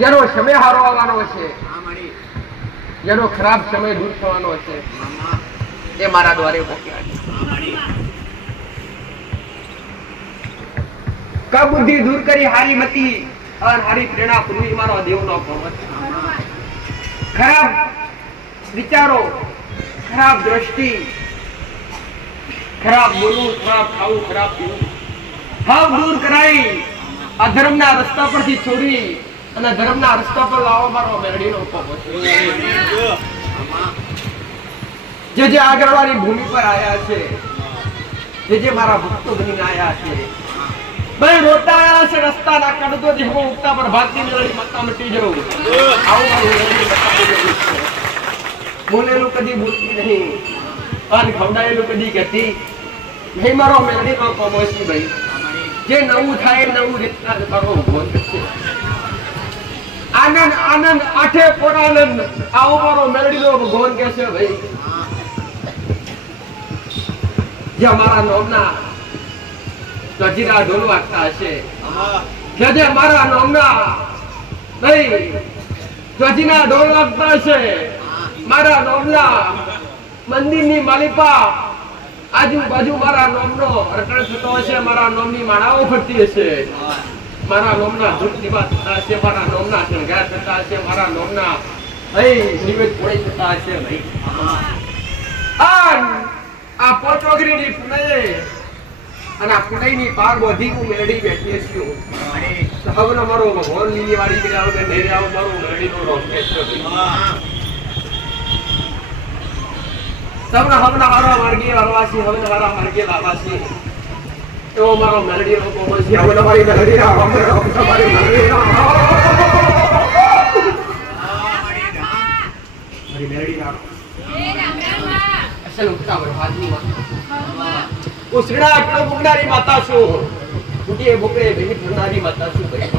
જેનો સમય હારો આવવાનો છે, જેનો ખરાબ સમય દૂર થવાનો છે, એ મારા દ્વારે પહોંચ્યા છે. કબુદ્ધિ દૂર કરી હારી મતી અને હારી પ્રેરણા પૂર્વી મારો દેવનો પર્વત. ખરાબ વિચારો, ખરાબ દ્રષ્ટિ, ખરાબ બોલવું, ખરાબ ખાવું, ખરાબ પીવું, હાવ દૂર કરાઈ અધર્મના રસ્તા પરથી છોડી અને ધર્મના રસ્તા પર લાવવા મારો મેરડીનો પર્વત. જે આગળવાળી ભૂમિ પર આયા છે, જે મારા ભક્તો બનીને આયા છે, ભાઈ રોતા આયા છે, રસ્તા ના કડતો દેહમાં ઉગતા પર ભાગતી મેળડી મત્તા મટી જવું. આવું મારું મેળડી મત્તા મટી જવું. બોલેલું કદી બોલતી નહીં અને ખવડાયેલું કદી કહેતી નહીં. મારો મેળડીનો પર્વત છે ભાઈ. જે નવું થાય નવું રીતના મારો ઉભો થશે. આનંદ આનંદ આઠે પોરાનંદ આવો મારો મેળડીનો ભગવાન કે છે ભાઈ. જે અમારા નોમના સજીરા ઢોલ વાગતા હશે, જે મારા નોમના નહીં સજીના ઢોલ વાગતા હશે, મારા નોમના મંદિરની માલિપા આજુબાજુ મારા નોમનો રટણ થતો હશે, મારા નોમની માળાઓ ફરતી હશે, મારા નોમના ધૂપ દીવા થતા હશે, મારા નોમના શણગાર થતા હશે, મારા નોમના નિવેદ પોળી થતા હશે ભાઈ. આ પોચોગરીની પુનયે અને આ પુનયની પાર બધી હું મેળડી બેઠી છું. હવે મારો ભગવાન લીલી વાળી ગયા વગર નહીં આવો મારો મેળડીનો રોકેશ છે. સૌના હમણાં હારા માર્ગે વાળવાસી, હવે હારા માર્ગે લાવવાસી એવો મારો મેલડીનો પર્વત છે. હવે તમારી મેલડી તમારી મેલડી માતા છું. કુટીએ બોકડે ભેગી થનારી માતા છું ભાઈ.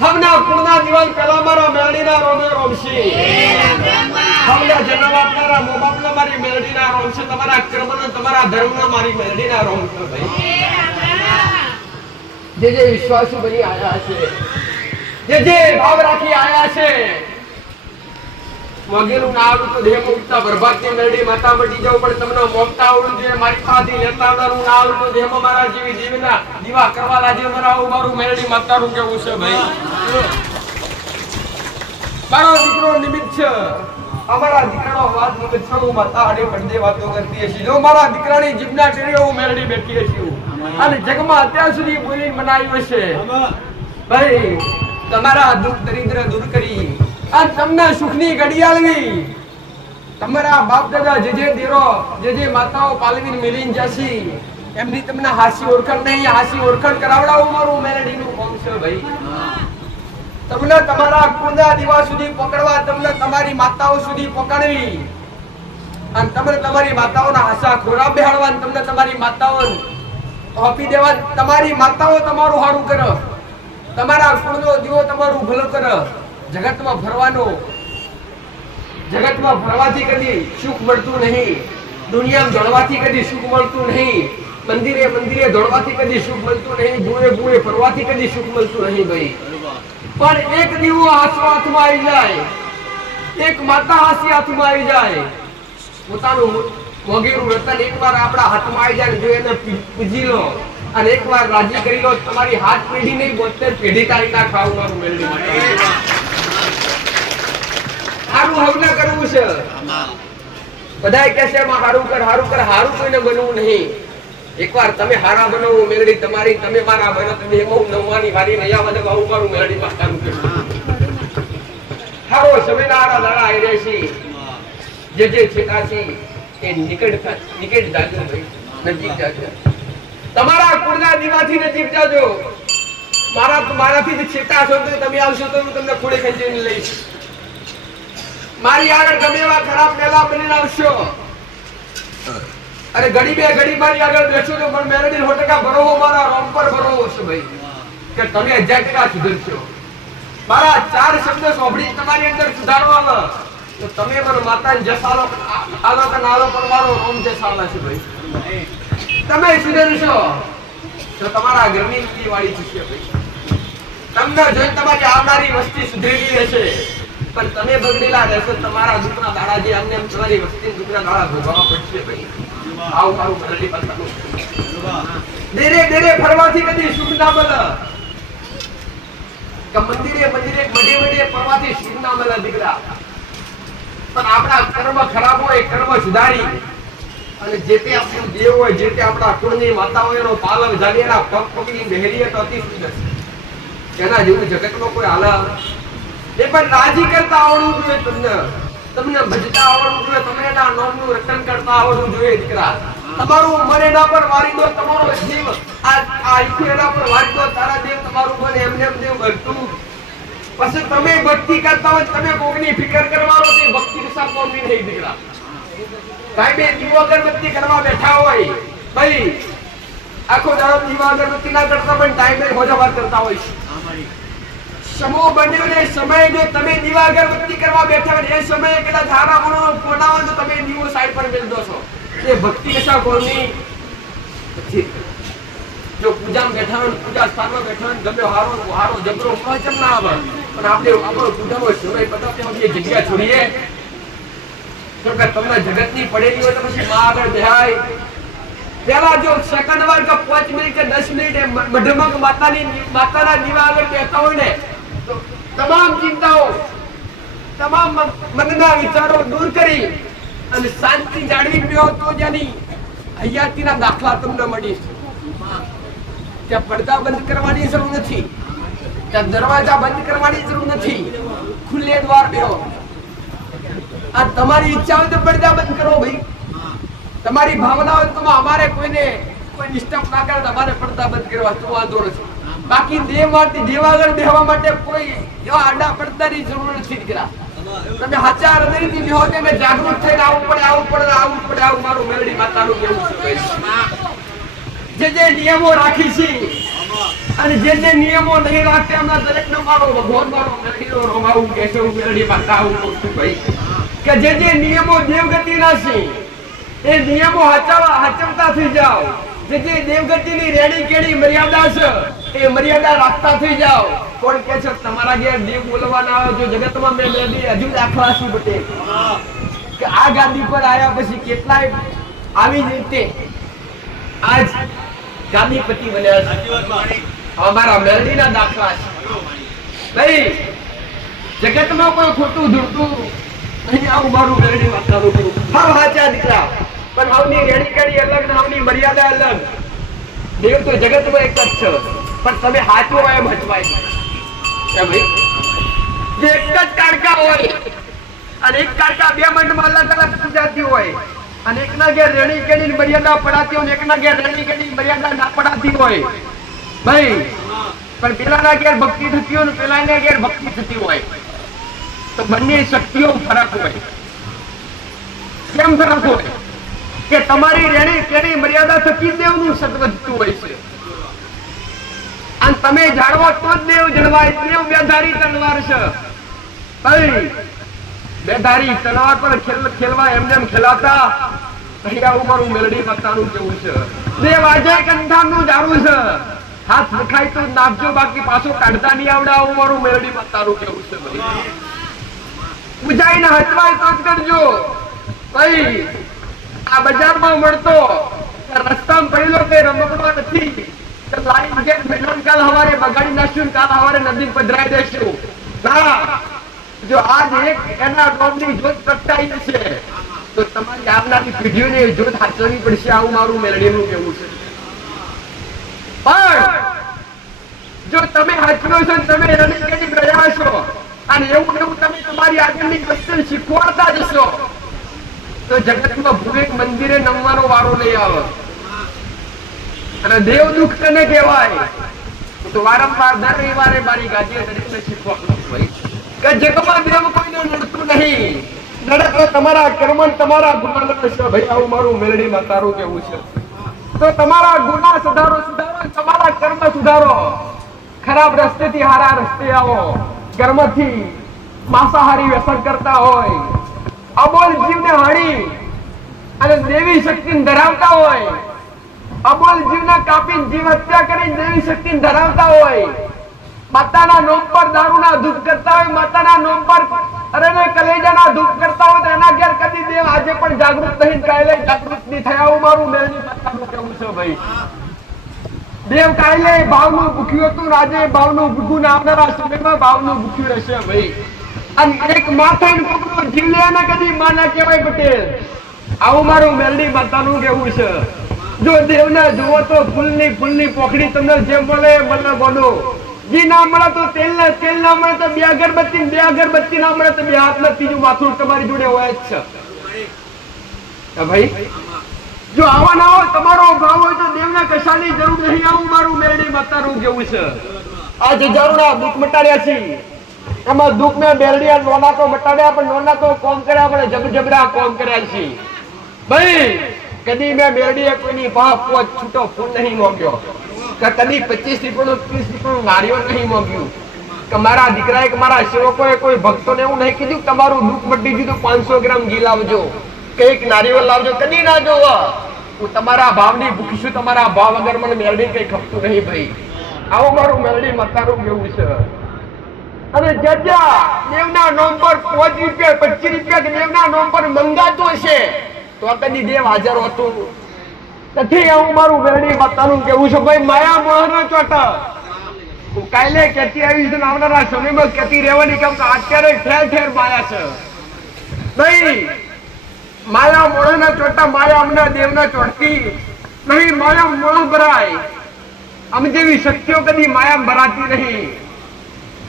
હમના કુળના દીવાન પેલા મારા મેલડીના રોમે રોમશી. હમના જન્મ આપનારા મો બાપના મારી મેલડીના રોમ છે. તમારા કર્મનો તમારા ધર્મનો મારી મેલડીના રોમ છે ભાઈ. જે વિશ્વાસુ બની આયા છે, જે ભાવ રાખી આયા છે, વગેરું ના આવડું તો દેહ મુક્તા બરબાદની મેલડી માતા મટી જાવ, પણ તમને મોકતા આવડું છે, મારી પાસેથી લેતા આવનારું ના આવડું તો દેહમાં મારા જેવી જીવના દીવા કરવા લાજે મારા મારું મેલડી માતાનું કેવું છે ભાઈ. મારો દીકરો નિમિત્ત છે, અમારા દીકરાનો વાત નિમિત્ત છે. હું માતા આડે પડદે વાતો કરતી હશે. જો મારા દીકરાની જીભના ટેડીઓ હું મેલડી બેઠી હશે અને જગમાં અત્યાર સુધી બોલી મનાવ્યું છે ભાઈ. તમારા દુઃખ દરિદ્ર દૂર કરી અને તમને સુખની ઘડી આલવી. તમારા બાપ દાદા જે દેરો જે માતાઓ પાલવીને મિલીન જશી એમની તમને હાસી ઓળખાણ નહીં, હાસી ઓળખાણ કરાવડાવું મારું મેલડીનું કામ છે ભાઈ. તમને તમારા કુંડા દીવા સુધી પકડવા, તમને તમારી માતાઓ સુધી પકડવી અને તમને તમારી માતાઓના હાસા ખોરાબ બેહાડવા, તમને તમારી માતાઓ આપી દેવા. તમારી માતાઓ તમારું સારું કરે, તમારા કુળનો દીવો તમારું ભલું કરે. જગતમાં ફરવાથી કદી સુખ મળતું નહીં, દુનિયામાં દોડવાથી કદી સુખ મળતું નહીં, મંદિરે દોડવાથી કદી સુખ મળતું નહીં, ભૂએ ફરવાથી કદી સુખ મળતું નહીં ભાઈ. પણ એક દીવો હાથમાં આવી જાય, એક માતા હાસી હાથમાં આવી જાય, પોતાનું વગેરું રતન એકવાર આપણા હાથમાં આવી જાય, જો એને પૂજી લો અને એકવાર રાજી કરી લો, તમારી હાથ પેઢી નહીં 72 પેઢી કાઢી ના ખાવું મારું મેળવી માટે. હારું હવને કરવું છે. બધાય કહે છે હારું કર, હારું કર, હારું કોઈને બનવું નહીં. એકવાર તમે હારા બનો મેળડી તમારી, તમે મારા બનો, તમે એમ નવવાની વારી નયા વધે આવું મારું મેળડી માતાનું કહેવું. હારો સમયના હારા દાડા આવી રહેશી. જે છેટાશી એ નિકટ જાજો ભાઈ, નજીક જાજો. તમારા કુળના દીવાથી નજીક જાજો. મારાથી જે છેટા છો તો તમે આવશો તો હું તમને ખોડે ખેંચીને લઈશ. મારી આગળ ગમે એવા ખરાબ મેલા બનીને આવશો. અરે ઘડી મારી આગળ બેસો તો પણ મેલડી 100% ભરોવો મારા રોમ પર ભરોવો છે ભાઈ કે તમે 1000% સુધરશો. મારા 4 શબ્દ સાંભળી તમારી અંદર સુધારો આવે તો તમે મને માતાને જસાલો આલો કે નાલો પર મારો રોમ જસાલા છે ભાઈ. તમે સુધરશો તો તમારા ઘરની વાળી થશે ભાઈ. તમને જોઈ તમારી આવનારી વસ્તી સુધરેલી રહેશે, પણ તમે બગડેલા રહેશો. તમારા દુઃખના દાડા જે અમને તમારી વસ્તી દુઃખના દાડા ભોગવવા પડશે ભાઈ. આવું મારું મરડી પાછળ ડેરે ડેરે ફરવાથી કદી સુખ ના મળે, કે મંદિરે મંદિરે મઢે મઢે ફરવાથી સુખ ના મળે દીકરા. પણ આપણા કર્મ ખરાબ હોય, કર્મ સુધારી અને જે તે આપણું દેવ હોય, જે તે આપણા કુળની માતા હોય એનો પાલવ જાણી એના પગ પકડી બહેરીએ તો અતિ સુંદર. એના જેવું જગતમાં કોઈ હાલ એ પણ રાજી કરતા આવડવું જોઈએ. તમને ભજતા આવડવું જોઈએ, તમને એના નામનું રટન કરતા આવડવું જોઈએ દીકરા. તમારું મન એના પર વારી દો, તમારો જીવ આ આખું એના પર વારી દો, તારા દેવ તમારું મન એમને એમ દેવ ભરતું. પછી તમે ભક્તિ કરતા હોય, તમે કોકની ફિકર કરવાનો તે ભક્તિ દિશા કોની નહીં દીકરા. કાઈ બે દીવો અગરબત્તી કરવા બેઠા હોય ભાઈ, આખો દાડો દીવા અગરબત્તી ના કરતા પણ ટાઈમે હોજવાર કરતા હોય છે. સમો બન્યો ને સમય જો તમે દીવા અગરબત્તી કરવા બેઠા હોય એ સમયે કદાચ હારા મનો કોના હોય તો તમે દીવો સાઈડ પર મેલ દો છો. એ ભક્તિ કશા કોની. પછી જો પૂજામાં બેઠા હોય, પૂજા સ્થાનમાં બેઠા હોય, ગમે હારો જબરો પહોંચમ ના આવે, પણ આપણે આપણો પૂજાનો સમય પતાવતે આપણે જગ્યા છોડીએ. તો કે તમને જગતની પડેલી હોય તો પછી માં આગળ બેહાય. પેલા જો સેકન્ડ વાર કે 5 મિનિટ કે 10 મિનિટ મઢમક માતાના દીવા આગળ બેઠા હોય ને તો તમામ ચિંતાઓ, તમામ મનના વિચારો દૂર કરી અને શાંતિ જાળવી રહ્યો તો જેની હયાતીના દાખલા તમને મળી. ત્યાં પડદા બંધ કરવાની જરૂર નથી, ત્યાં દરવાજા બંધ કરવાની જરૂર નથી, ખુલ્લે દ્વાર બેહો. આ તમારી ઈચ્છા હોય તો પડદા બંધ કરો ભાઈ, તમારી ભાવના હોય તો અમારે કોઈને કોઈ ડિસ્ટર્બ ના કરે, તમારે પડદા બંધ કરવા તો વાંધો નથી. બાકી દેવ આગળ બેહવા માટે કોઈ એવા આડા પડદાની જરૂર નથી દીકરા. તમે હાચા હૃદયથી બેહો ને જાગૃત થઈને આવું પડે આવું મારું મેલડી માતાનું કેવું છે. જે નિયમો રાખી છે અને જે નિયમો નહીં રાખતા એમના દરેકનો મારો ભગવાન મારો મેલડીનો રોમાવું કહેશે, હું મેલડી માતા આવું કહું છું ભાઈ, કે જે નિયમો દેવગતિના છે એ નિયમો હાચવતા થઈ જાઓ. જે દેવગતિની રેડી કેડી મર્યાદા છે એ મર્યાદા રાખતા થઈ જાઓ. કોણ કે છે તમારા ઘેર દેવ બોલવાના આવે? જો જગતમાં મેં મેલડી હજુ દાખલા છે બટે, કે આ ગાદી પર આયા પછી કેટલાય આવી જ રીતે આજ ગાદીપતિ બન્યા છે. અમારા મેલડીના દાખલા છે ભાઈ. જગતમાં કોઈ ખોટું ધૂળતું નહીં. આવું મારું મેલડી માતાનું કેવું હાવ હાચા દીકરા. પણ આવની રેડી કરી અલગ ને આવની મર્યાદા અલગ. દેવ તો જગતમાં એક જ છે, પણ તમે હાચો હોય એમ હચવાય ભાઈ. જે એક જ કાળકા હોય અને એક કાળકા બે મંડમાં અલગ અલગ પૂજાતી હોય અને એકના ઘેર રેડી કેડી મર્યાદા પડાતી હોય, એકના ઘેર રેડી કેડી મર્યાદા ના પડાતી હોય ભાઈ. પણ પેલાના ઘેર ભક્તિ થતી હોય ને પેલાના ઘેર ભક્તિ થતી હોય તો બંને શક્તિઓ ફરક હોય. કેમ ફરક હોય? કે તમારી રેડી કેડી મર્યાદા થકી દેવનું સદવદતું હોય છે અને તમે જાણવો તો જ દેવ જળવાય. દેવ બેધારી તલવાર છે ભાઈ. બેધારી તલવાર પર ખેલવા એમને એમ ખેલાતા નહીં. આવું મારું મેલડી માતાનું કેવું છે. દેવ આજે કંઠાનું જારું છે, હાથ મુખાય તો નાખજો, બાકી પાછો કાઢતા નહીં આવડે. આવું મારું મેલડી માતાનું કેવું છે ભાઈ. પૂજાઈને હચવાય તો જ કરજો ભાઈ. આ બજારમાં મળતો રસ્તામાં પડેલો કઈ રમકડો નથી. લાઈન ગેટ મેલન કાલ હવારે બગાડી નાખ્યું, કાલ હવારે નદી પધરાઈ દેશું ના. જો આજ એક એના રોમની જ્યોત પ્રગટાઈ જશે તો તમારી આવનારી પેઢીઓને જ્યોત હાચવવી પડશે. આવું મારું મેલડીનું કેવું છે. પણ જો તમે હાચવ્યો છો, તમે રણી કરી રહ્યા છો અને એવું તમે તમારી આગળની વસ્તુ શીખવાડતા જશો તો જગતમાં ભૂરેક મંદિરે નમવાનો વારો નહીં આવે. અને દેવ દુઃખ કને કહેવાય તો વારંવાર દર રવિવારે મારી ગાદીએ દરેકને શીખવાનું હોય કે જગતમાં દેવ કોઈને નડતું નહીં. નડે તો તમારા કર્મ તમારા ગુના છે ભાઈ. આવું મારું મેલડી માતારું કેવું છે. તો તમારા ગુના સુધારો, તમારા કર્મ સુધારો. ખરાબ રસ્તેથી હારા રસ્તે આવો. કર્મથી માંસાહારી વ્યસન કરતા હોય, અબોલ જીવને હાણી અને દેવી શક્તિ ધરાવતા હોય, અબોલ જીવને કાપી જીવ હત્યા કરી દેવી શક્તિ ધરાવતા હોય માતાના નોમ પર દારૂના ધૂપ કરતા હોય, માતાના નોમ પર અરે ને કલેજાના ધૂપ કરતા હોય તો એના ઘેર કદી દેવ આજે પણ જાગૃત નહીં, કાલે જાગૃત નહીં થયા. હું મારું મેલની માતાનું કેવું છે ભાઈ. દેવ કાલે ભાવનું ભૂખ્યું હતું, આજે ભાવનું ભૂખ્યું ને આવનારા સમયમાં ભાવનું ભૂખ્યું રહેશે ભાઈ. અને એક માથાનું પગલું જીવ લે ને કદી માના કહેવાય પટેલ. આવું મારું મેલની માતાનું કેવું છે. જો દેવને જુઓ તો ફૂલની પોખડી તમને જે મળે મને બોલો. જી ના મળે તો તેલ ના મળે તો બે અગરબત્તી ના મળે તો બે હાથમાં ત્રીજું માથું તમારી જોડે હોય જ છે ભાઈ. જો આવા ના હોય તમારો ભાવ હોય તો દેવને કશાની જરૂર નહીં. આવું મારું મેલડી માતાનું કેવું છે. આ જજારુના દુઃખ મટાડ્યા છે, એમાં દુઃખ ને બેલડિયા નોના તો મટાડ્યા, પણ નોના તો કોમ કર્યા, પણ જબરજબરા કોમ કર્યા છે ભાઈ. કદી મેં બેલડીએ કોઈની ભાવ પોચ છૂટો ફૂલ નહીં મોગ્યો, કે કદી 25 રૂપિયાનું 30 રૂપિયાનું નારિયેળ નહીં મોગ્યું, કે મારા દીકરાએ કે મારા સેવકોએ કોઈ ભક્તોને એવું નહીં કીધું તમારું દુઃખ મટી ગયું 500 ગ્રામ ઘી લાવજો કે એક નારિયેળ લાવજો. કદી ના જોવા. હું તમારા ભાવની ભૂખી છું, તમારા ભાવ વગર મને મેલડી કઈ ખપતું નહીં ભાઈ. આવું મારું મેલડી માતાનું કેવું છે. અને જજા દેવના નોમ પર 5 રૂપિયા 25 રૂપિયા દેવના નોમ પર મંગાતો છે તો કદી દેવ હાજર હોતું નથી. આવું મારું મેલડી માતાનું કેવું છે ભાઈ. માયા મોહનો ચોટા હું કાલે કહેતી આવી છું, આવનારા સમયમાં કહેતી રહેવાની, કેમ કે અત્યારે ઠેર ઠેર માયા છે ભાઈ. માયા મોહના ચોટા, માયા અમને દેવના ચોટતી નહીં. માયા મોહ ભરાય, આમ જેવી શક્તિઓ કદી માયા ભરાતી નહીં.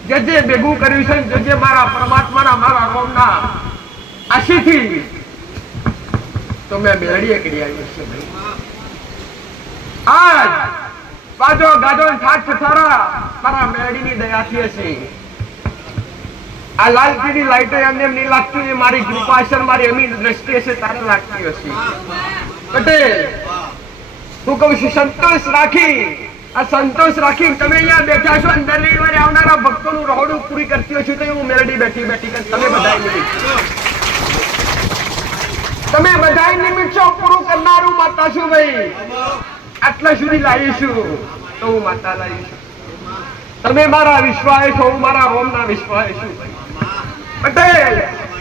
જે ભેગું કર્યું છે, જે મારા પરમાત્માના મારા રોમના આશીથી તો મેં મેળડીએ કરી આવ્યું છે ભાઈ. આજ બાજો ગાજો ઠાઠ ઠઠારા મારા મેળડીની દયાથી હશે. આ લાલ પીળી લાઈટો એમને નહીં લાગતી, મારી કૃપા છે, મારી અમી દ્રષ્ટિ હશે તારે લાગતી હશે પટેલ. હું કહું છું સંતોષ રાખી, આ સંતોષ રાખી તમે અહીંયા બેઠા છો, દર રવિવારે આવનારા ભક્તોનું રહોડું પૂરી કરતી હશું તો હું મેલડી બેઠી તમે બધા તમે બધા નિમિત્ત છો, પૂરું કરનારું માતા છું ભાઈ. આટલા સુધી લાવીશું તો હું માતા લાવીશું. તમે મારા વિશ્વાસ છો, હું મારા રોમના વિશ્વાસ છું ભાઈ. પટેલ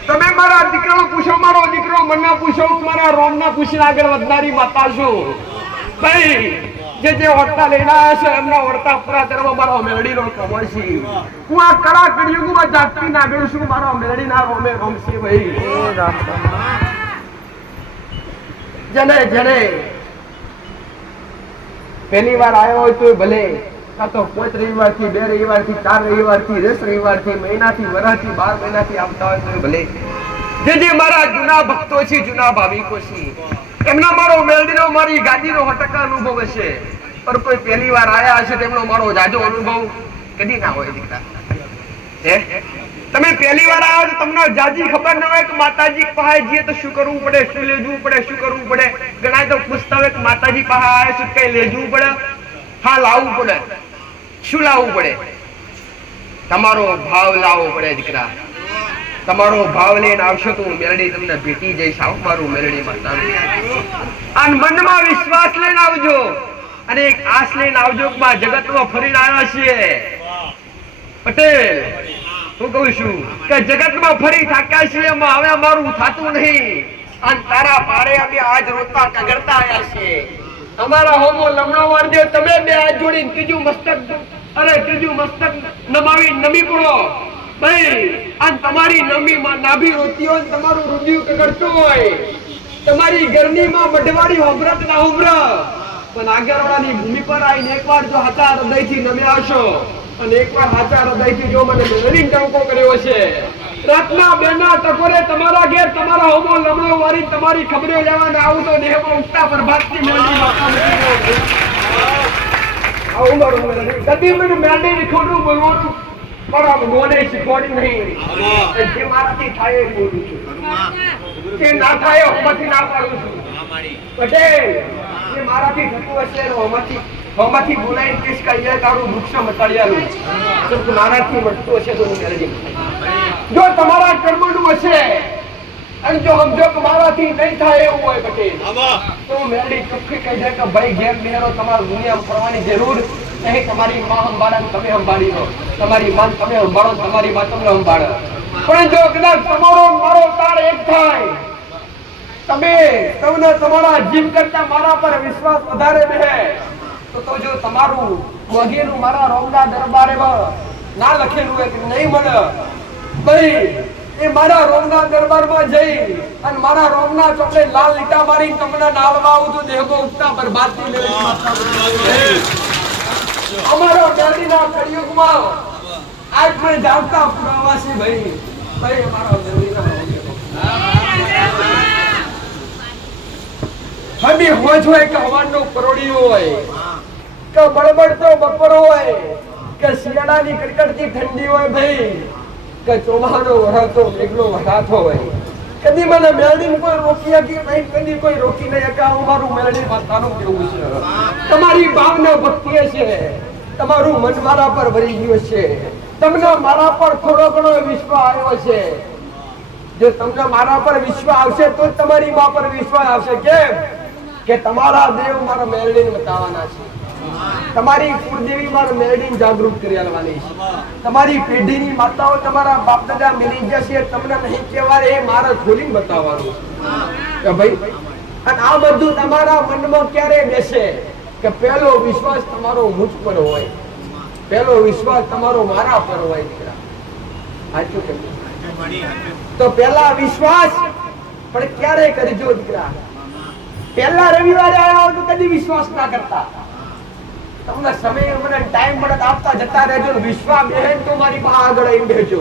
તમે મારા દીકરાનો પૂછો, મારો દીકરો મને પૂછો, હું મારા રોમના પૂછીને આગળ વધનારી માતા છું ભાઈ. જે વર્તા લઈને આવ્યા છે એમના વર્તા પૂરા કરવા મારો મેલડીનો કમળ છે. હું આ કળા કળિયુગમાં જાગતી નાગર છું, મારો મેલડીના રોમે રોમશે ભાઈ. જેને પહેલી વાર આવ્યો હોય તો ભલે, કાં તો 5 રવિવારથી 2 રવિવારથી 4 રવિવારથી 10 રવિવારથી મહિનાથી વરાથી 12 મહિનાથી આવતા હોય તો ભલે. જે મારા જૂના ભક્તો છે, જૂના ભાવિકો છે, એમનો મારો મેલડીનો મારી ગાદીનો હટકા અનુભવ હશે, પણ કોઈ પહેલી વાર આયા હશે તેમનો મારો જાજો અનુભવ કદી ના હોય દીકરા. તમે પહેલી વાર આવ્યો તો તમને જાજી ખબર ન હોય કે માતાજી પાસે જઈએ તો શું કરવું પડે, શું લેજવું પડે, શું કરવું પડે. ઘણા તો પૂછતા હોય કે માતાજી પાસે આવ્યા છે કઈ લેજવું પડે, હા લાવવું પડે. શું લાવવું પડે? તમારો ભાવ લાવવો પડે દીકરા. તમારો ભાવ લઈને આવશો તો હું મેલડી તમને ભેટી જઈશ. આવું મારું મેલડી માતાનું. અને મનમાં વિશ્વાસ લઈને આવજો, અને એક આસ લઈને આવજો કે જગતમાં ફરીને આવ્યા છીએ પટેલ. હું કહું છું કે જગતમાં ફરી થાક્યા છીએ, હવે અમારું થતું નહીં. અને તારા પાડે અમે આજ રોતા કગરતા આવ્યા છીએ. અમારા હોમો લમણો વાળજો, તમે બે હાથ જોડીને ત્રીજું મસ્તક નમી પડો ભાઈ. અને તમારી નમીમાં નાભી રોતી હોય, તમારું રુધિર કગડતું હોય, તમારી ગરમીમાં મઢવાડી હોભરત ના હોભર, પણ આગળવાળાની ભૂમિ પર આવીને એકવાર જો હાચા હૃદયથી નમી આવશો, અને એકવાર હાચા હૃદયથી જો મને મેલડીને ટંકો કર્યો છે, રાતના બેના ટકોરે તમારા ઘેર તમારા હોમો લમણો વાળી તમારી ખબરે લેવાને આવું તો દેહમાં ઉગતા પ્રભાતની મેલડી માતા નથી. આવું મારું કદી મને મેલડી ખોટું બોલવાનું મારા ભગવાને શીખવાડી નહીં. જે મારાથી થાય એ બોલું છું, જે ના થાય હોમાંથી ના પાડું છું પટેલ. જે મારાથી થતું હશે હોમાંથી બોલાઈને કેસ કહીએ તારું વૃક્ષ મટાડ્યાનું મારાથી મળતું હશે તો હું મેલડી. જો તમારા કર્મનું હશે અને જો સમજો કે મારાથી નહીં થાય એવું હોય પટેલ તો મેલડી ચોખ્ખી કહી દે કે ભાઈ ઘેર મેરો તમારે દુનિયામાં ફરવાની જરૂર નહીં તમારી માં સંભાળે તમે સંભાળી લો, તમારી માં તમે સંભાળો તમારી માં તમને સંભાળે. પણ જો કદાચ તમારો મારો તાર એક થાય, તમને તમારા જીવ કરતા મારા પર વિશ્વાસ વધારે રહે, તો જો તમારું વગેનું મારા રોમના દરબારે ના લખેલું હોય કે નહીં મળે, ભાઈ એ મારા રોમના દરબારમાં જઈ અને મારા રોમના ચોકડે લાલ લીટા મારી તમને નાળવા આવું તો દેહો ઉગતા બરબાદ થઈ ગઈ. અમારો ગાડીના કળિયુગમાં આજ પણ જાવતા પ્રવાસી ભાઈ અમારા ગાડીના હમી હોજ હોય કે હવાનો પરોડિયો હોય કે બળબડતો બપોરો હોય કે શિયાળાની કડકડતી ઠંડી હોય ભાઈ કે ચોમાનો વરાતો મેઘનો વરાતો હોય, કદી મને મેળડીને કોઈ રોકી હતી નહીં, કદી કોઈ રોકી નહીં કે અમારું મેળડી માતાનું કેવું છે. તમારી ભાવના ભક્તિ છે, તમારું મન મારા પર ભરી ગયું છે, તમને મારા પર થોડો ઘણો વિશ્વાસ આવ્યો છે. જો તમને મારા પર વિશ્વાસ આવશે તો તમારી મા પર વિશ્વાસ આવશે. કેમ કે તમારા દેવ મારા મેળડીને બતાવવાના છે, તમારી કુળદેવી મારા મેળડીને જાગૃત કરી આવવાની છે, તમારી પેઢીની માતાઓ તમારા બાપ દાદા મિલી જશે, તમને નહીં કહેવાય એ મારા ખોલીને બતાવવાનું છે ભાઈ. અને આ બધું તમારા મનમાં ક્યારે બેસે કે પહેલો વિશ્વાસ તમારો મુજ પર હોય, પહેલો વિશ્વાસ તમારો મારા પર હોય. દીકરા સાચું કે તો પહેલા વિશ્વાસ પણ ક્યારે કરજો દીકરા. પહેલા રવિવારે આવ્યો તો કદી વિશ્વાસ ના કરતા, તમને સમય મને ટાઈમ મળે આપતા જતા રહેજો. વિશ્વાસ બેહે તો મારી પાસે આગળ આવી બેહજો,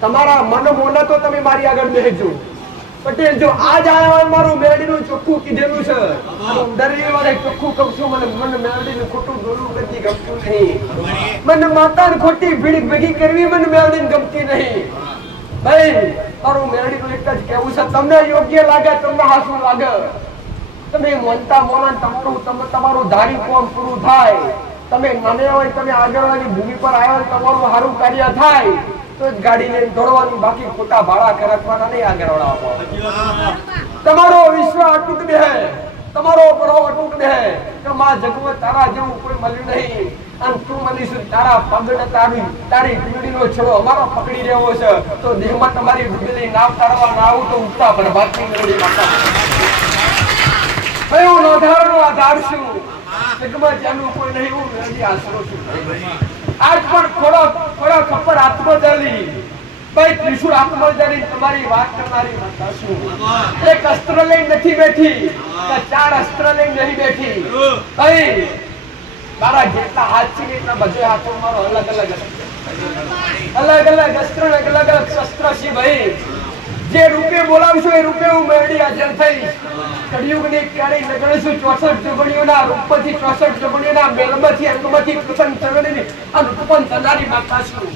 તમારા મન મોને તો તમે મારી આગળ બેહજો. પટેલ જો આજ આવ્યા મારું મેળડીનું ચોખ્ખું કીધેલું છે, દરેક વારે ચોખ્ખું કહું છું, મને મેળડીનું ખોટું બોલવું કદી ગમતું નહીં, મને માતાને ખોટી ભીડ ભેગી કરવી મને મેળડીને ગમતી નહીં. ભાઈ મારું મેળડીનું એક જ કહેવું છે, તમને યોગ્ય લાગે તમને હાસું લાગે, તમે મોનતા મોના તમારું ધારી કોમ પૂરું થાય, તમે નાને હોય તમે આગળની ભૂમિ પર આવ્યા તમારું સારું કાર્ય થાય તો જ ગાડી લઈને દોડવાની, બાકી ખોટા ભાડા કરકવાના નહીં. આગળ તમારો વિશ્વાસ અટૂટ રહે, તમારો પ્રભુ અટૂટ રહે કે માં જગવત તારા જેવું કોઈ મળ્યું નહીં, અને તું મનીશું તારા પગને તારી પીડીનો છોડો અમારો પકડી રહ્યો છે, તો દેહમાં તમારી ડૂબેલી નાવ તારવા ના આવું તો ઉગતા બરબાદની મેળડી માતા કયો નોંધારનો આધાર છું, જગમાં જેનું કોઈ નહીં હું મેળડી આશરો છું. આજ પણ થોડો ખબર આત્મજાલી ભાઈ ત્રિશુળ આત્મજાલી તમારી વાત કરનારી માતા છું. એક અસ્ત્ર લઈને નથી બેઠી કે ચાર અસ્ત્ર લઈને નહીં બેઠી. ભાઈ મારા જેટલા હાથ છે એટલા બધે હાથો મારો અલગ અલગ અસ્ત્ર અલગ શસ્ત્ર છે. ભાઈ જે રૂપે બોલાવશો એ રૂપે હું મેળડી હાજર થઈશ. કળિયુગની ક્યારેય નગણીશું 64 જોગણીઓના રૂપથી 64 જોગણીઓના મેલમાંથી અંગમાંથી પ્રસન્ન થવાની અને રૂપન થનારી માતા છું.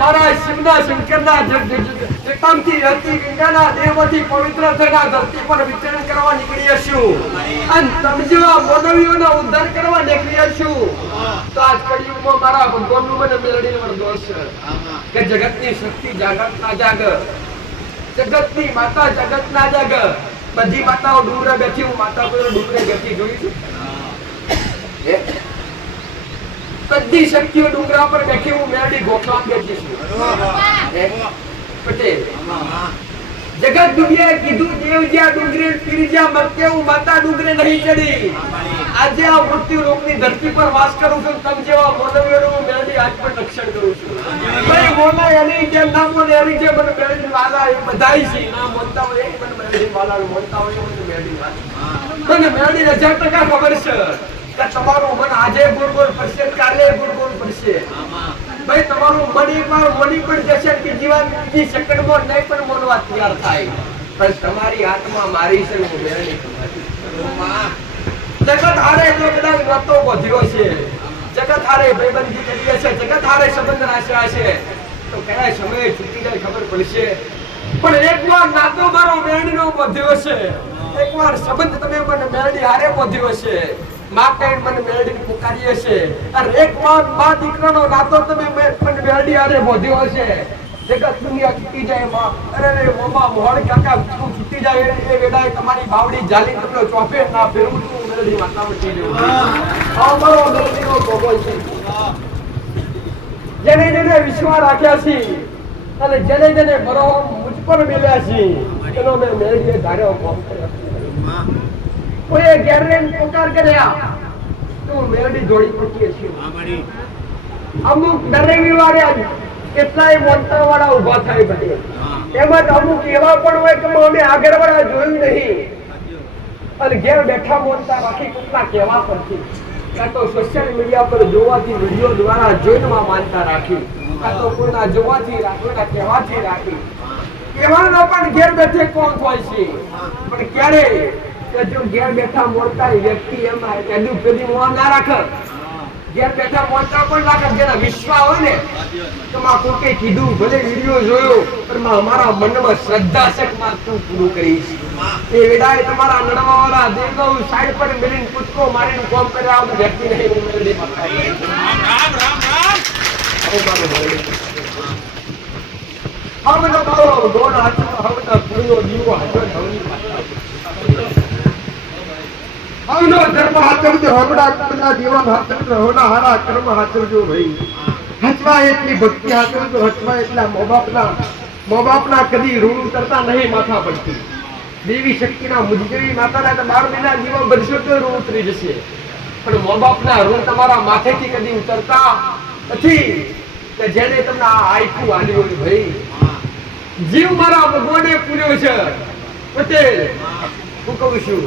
મારા શિવના શંકરના જગતામથી રતી ગંગાના દેવથી પવિત્ર થઈને ધરતી પર વિચરણ કરવા નીકળ્યા છું, અને તમે જેવા માનવીઓનો ઉદ્ધાર કરવા નીકળ્યા છું. તો આજ કળિયુગમાં મારા ભગવાનનું મને મેળડીનો વરદાન છે કે જગતની શક્તિ જાગત ના જાગ, જગતની માતા જગત ના જાગ. બધી માતાઓ ડુંગરે બેઠી, હું માતા પર ડુંગરે બેઠી જોઈ છું. બધી શક્તિઓ ડુંગરા પર બેઠી, હું મેળડી ગોખવા બેઠી છું. પટેલ જગત દુનિયાએ કીધું દેવ જ્યાં ડુંગરે પીર જ્યાં મરતે, હું માતા ડુંગરે નહીં ચડી. આજે આ મૃત્યુ લોકની ધરતી પર વાસ કરું છું, તમ જેવા માનવીઓનું હું મેળડી આજ પણ રક્ષણ કરું છું. ભાઈ મોના એની જેમ ના મોને એની જેમ મને મેળડી વાલા એ બધાય છે, ના મોનતા હોય એ મને મેળડી વાલા મોનતા હોય મને મેળડી વાલા. મને મેળડી 1000% ખબર છે કે તમારું મન આજે ગુરગુર પડશે, કાલે ગુરગુર પડશે. ભાઈ તમારું મન એકવાર મોની પણ જશે કે જીવન બીજી સેકન્ડમાં નહીં પણ મોનવા તૈયાર થાય, પણ તમારી આત્મા મારી છે હું મેળડી જગત હારે તો કદાચ રતો વધ્યો છે, જગત હારે ભાઈબંધી કરીએ છે, જગત હારે સંબંધ રાખ્યા છે, તો કયા સમયે છૂટી જાય ખબર પડશે. પણ એકવાર નાતો મારો મેળડીનો વધ્યો છે, એકવાર સંબંધ તમે મને મેળડી હારે વધ્યો છે, માં કઈ મને મેળડી પુકારીએ છે, અને એકવાર માં દીકરાનો નાતો તમે મને મેળડી હારે વધ્યો છે. જગત દુનિયા છૂટી જાય માં, અરે મોમાં મોહણ કાકા છૂટી જાય એ વેડાય તમારી બાવડી જાલી તમને ચોફે ના ફેરવું છું મેલડી માતા બચી ગયો અમારો મેલડીનો ભગવાન છે જેને વિશ્વાસ રાખ્યા છે અને જેને બરો મુજ પર મેલ્યા છે એનો મેં મેલડીએ ધાર્યો કોમ કર્યો કોઈ ગેરરેન પોકાર કર્યા તો મેલડી જોડી પકીએ છે અમુક દરેવી વાળા કેટલાય મોટા વાળા ઉભા થાય બધે એમાં અમુક એવા પણ હોય કે અમે આગળ વાળા જોયું નહીં અને ઘેર બેઠા મોટા રાખી કેટલા કહેવા પડતી કાં તો સોશિયલ મીડિયા પર જોવાથી વિડીયો દ્વારા જોઈને માનતા રાખી કાં તો કોઈના જોવાથી કોઈના કહેવાથી રાખી કહેવાનો પણ ઘેર બેઠે કોણ હોય છે પણ ક્યારે કે જો ઘેર બેઠા મોટા વ્યક્તિ એમાં કદી કદી મોં ના રાખે ઘેર બેઠા મોટા પણ લાગે જેના વિશ્વાસ હોય ને તો માં કોકે કીધું ભલે વિડિયો જોયો પણ અમારા મનમાં શ્રદ્ધા છે કે માં તું પૂરું કરીશ એ વેડાએ તમારા નડવાવાળા દેવનો સાઈડ પર મિલીને કૂદકો મારીને કોમ કર્યા આવું વ્યક્તિ નહીં હું મેલડી માતા રામ રામ રામ હવે તો બાળો ગોળ હાથ હવે તો પૂરો જીવો હાથો હવની આવનો ધર્મ હાચરજો હમડા કુના જીવન હાચરજો હોના હારા કર્મ હાચરજો ભાઈ હચવા એટલી ભક્તિ હાચરજો હચવા એટલા મોબાપના કદી ઋણ કરતા નહીં માથા પડતી દેવી શક્તિના મુજજેવી માતાના તો 12 મહિના જીવન ભરશો તો ઋણ ઉતરી જશે પણ મોબાપના ઋણ તમારા માથેથી કદી ઉતરતા નથી કે જેને તમને આ આઈખું આલ્યું હોય ભાઈ જીવ મારા ભગવાને પૂર્યો છે પટેલ હું કહું છું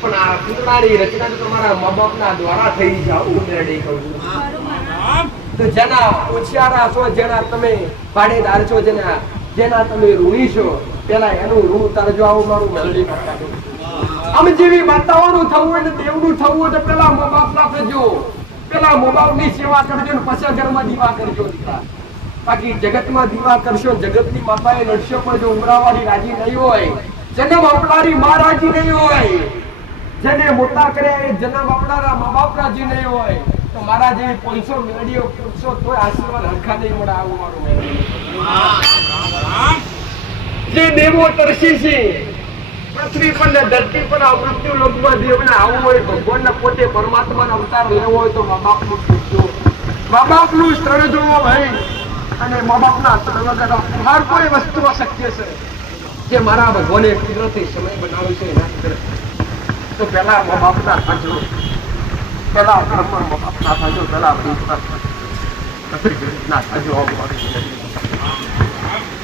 પણ આ પૂતળાની રચના તો તમારા મા બાપના દ્વારા થઈ છે હું મેલડી કહું છું તો જેના ઉછિયારા છો જેના તમે ભાડેદાર છો જેના તમે ઋણી છો પેલા એનું ઋણ ઉતારજો આવું મારું મેલડી કરતા આમ જેવી માતાઓનું થવું હોય ને દેવનું થવું હોય તો પેલા મા બાપના કરજો પેલા મા બાપની સેવા કરજો ને પછી ઘરમાં દીવા કરજો દીકરા બાકી જગતમાં દીવા કરશો જગતની માતાએ લડશો પણ જો ઉમરાવાળી રાજી નહીં હોય જન્મ આપનારી માં રાજી નહીં હોય જેને મોટા કર્યા એ જન્મ આપનારા મા બાપ રાજી નહીં હોય તો મારા જેવી 500 મેળડીઓ પૂછો તોય આશીર્વાદ હરખા નહીં મળે આવું મારું મેળડી જે દેવો તરસી છે પૃથ્વી પર ને ધરતી પર આ મૃત્યુ લોકમાં દેવને આવવું હોય ભગવાનના પોતે પરમાત્માનો અવતાર લેવો હોય તો મા બાપનું પૂછજો મા બાપનું સ્તર જોવો ભાઈ અને મા બાપના સ્તર વગર હર કોઈ વસ્તુ અશક્ય છે જે મારા ભગવાને કુદરતી સમય બનાવ્યો છે એના અંદર તો પેલા મા બાપના થજો પેલા કર્મ મા બાપના થજો પેલા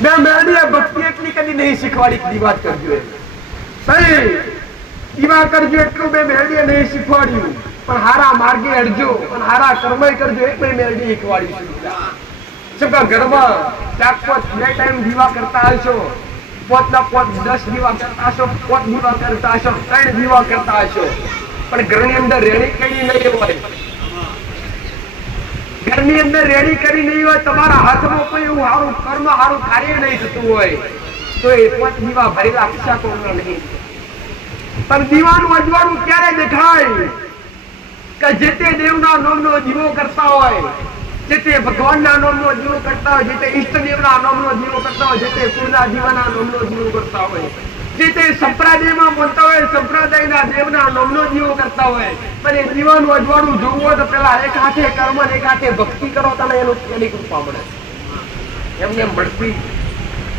મેં મેળડી ભક્તિ એટલી કદી નહીં શીખવાડી દીવા કરજો દીવા કરજો એટલું મેં મેળડીએ નહીં શીખવાડ્યું પણ હારા માર્ગે અડજો અને હારા કર્મ કરજો એક મેં મેળડી શીખવાડી શું ઘરમાં 4-5 બે ટાઈમ દીવા કરતા હશો 5 દીવા કરતા હશો 5 દીવા કરતા હશો 3 દીવા કરતા હશો પણ ઘરની અંદર રેડી કરી નહીં હોય ઘરની અંદર રેડી કરી નહીં હોય તમારા હાથમાં કોઈ એવું સારું કર્મ સારું કાર્ય નહીં થતું હોય તો એ 5 દીવા ભરેલા ખિસ્સા તો નહીં પણ દીવાનું અજવાળું ક્યારે દેખાય કે જે તે દેવના નામનો દીવો કરતા હોય જે તે ભગવાનના નામનો દીવો કરતા હોય જે તે ઈષ્ટદેવના નામનો દીવો કરતા હોય જે તે કુળના દીવાના નામનો દીવો કરતા હોય જે તે સંપ્રદાયમાં બોલતા હોય સંપ્રદાયના દેવના નામનો દીવો કરતા હોય પણ એ દીવાનું અજવાળું જોવું હોય તો પેલા એક હાથે કર્મ ને એક હાથે ભક્તિ કરો તને એનું એની કૃપા મળે એમને મળતી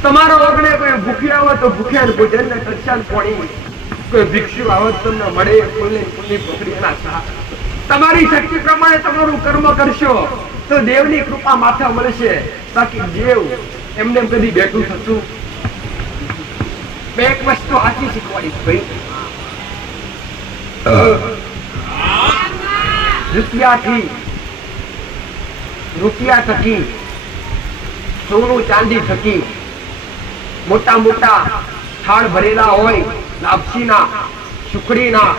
તમારો અગ્ને કોઈ ભૂખ્યા હોય તો ભૂખ્યા ભોજન ને દર્શન પાણી કોઈ ભિક્ષુ આવે તમને મળે ફૂલની પકડી એના સાથ તમારી શક્તિ પ્રમાણે તમારું કર્મ કરશો તો દેવની કૃપા માથે મળશે બાકી દેવ એમને કદી બેઠું થતું બે એક વસ્તુ સાચી શીખવાડીશ ભાઈ રૂપિયા થકી સોનું ચાંદી થકી મોટા મોટા થાળ ભરેલા હોય લાપસીના સુખડીના